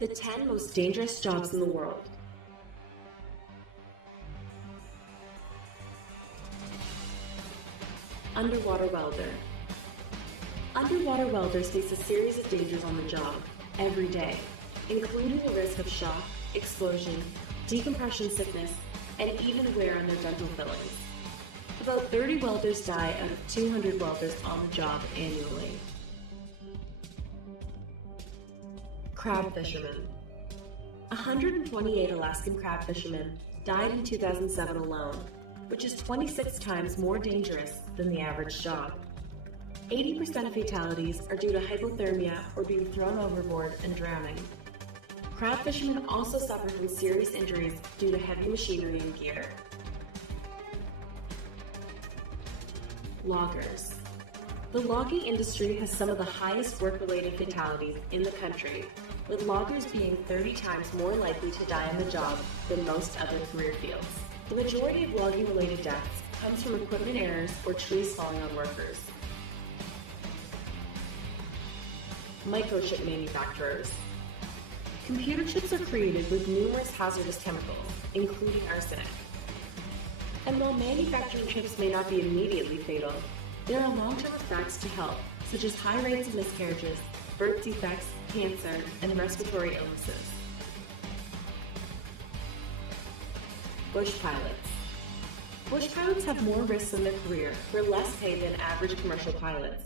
The 10 most dangerous jobs in the world. Underwater welder. Underwater welders face a series of dangers on the job every day, including the risk of shock, explosion, decompression sickness, and even wear on their dental fillings. About 30 welders die out of 200 welders on the job annually. Crab fishermen. 128 Alaskan crab fishermen died in 2007 alone, which is 26 times more dangerous than the average job. 80% of fatalities are due to hypothermia or being thrown overboard and drowning. Crab fishermen also suffer from serious injuries due to heavy machinery and gear. Loggers. The logging industry has some of the highest work-related fatalities in the country, with loggers being 30 times more likely to die on the job than most other career fields. The majority of logging-related deaths comes from equipment errors or trees falling on workers. Microchip manufacturers. Computer chips are created with numerous hazardous chemicals, including arsenic. And while manufacturing chips may not be immediately fatal, there are long-term effects to health, such as high rates of miscarriages, birth defects, cancer, and respiratory illnesses. Bush pilots. Bush pilots have more risks in their career for less pay than average commercial pilots.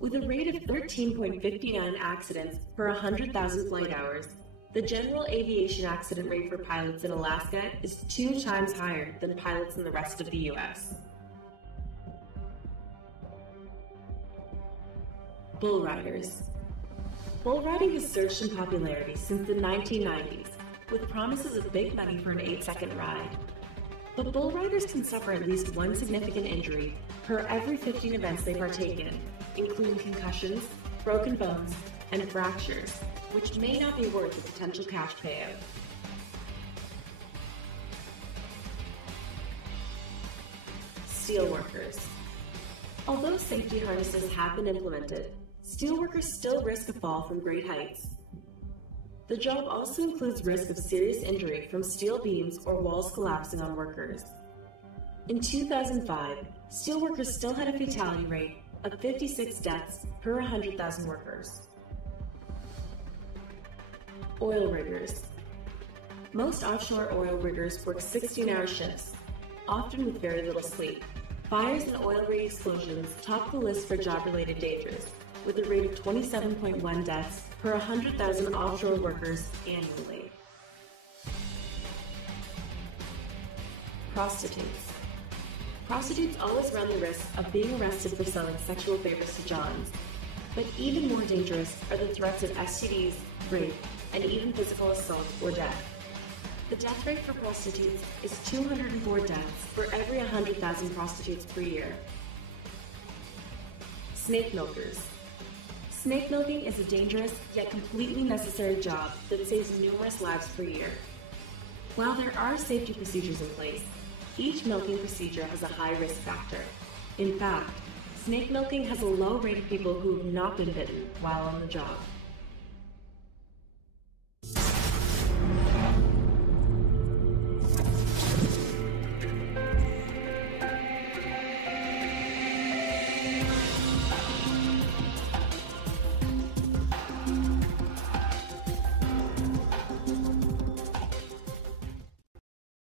With a rate of 13.59 accidents per 100,000 flight hours, the general aviation accident rate for pilots in Alaska is 2 times higher than pilots in the rest of the U.S. Bull riders. Bull riding has surged in popularity since the 1990s, with promises of big money for an 8-second ride. But bull riders can suffer at least one significant injury per every 15 events they partake in, including concussions, broken bones, and fractures, which may not be worth the potential cash payout. Steelworkers. Although safety harnesses have been implemented, steelworkers still risk a fall from great heights. The job also includes risk of serious injury from steel beams or walls collapsing on workers. In 2005, steelworkers still had a fatality rate of 56 deaths per 100,000 workers. Oil riggers. Most offshore oil riggers work 16-hour shifts, often with very little sleep. Fires and oil rig explosions top the list for job-related dangers, with a rate of 27.1 deaths per 100,000 offshore workers annually. Prostitutes. Prostitutes always run the risk of being arrested for selling sexual favors to Johns. But even more dangerous are the threats of STDs, rape, and even physical assault or death. The death rate for prostitutes is 204 deaths for every 100,000 prostitutes per year. Snake milkers. Snake milking is a dangerous yet completely necessary job that saves numerous lives per year. While there are safety procedures in place, each milking procedure has a high risk factor. In fact, snake milking has a low rate of people who have not been bitten while on the job.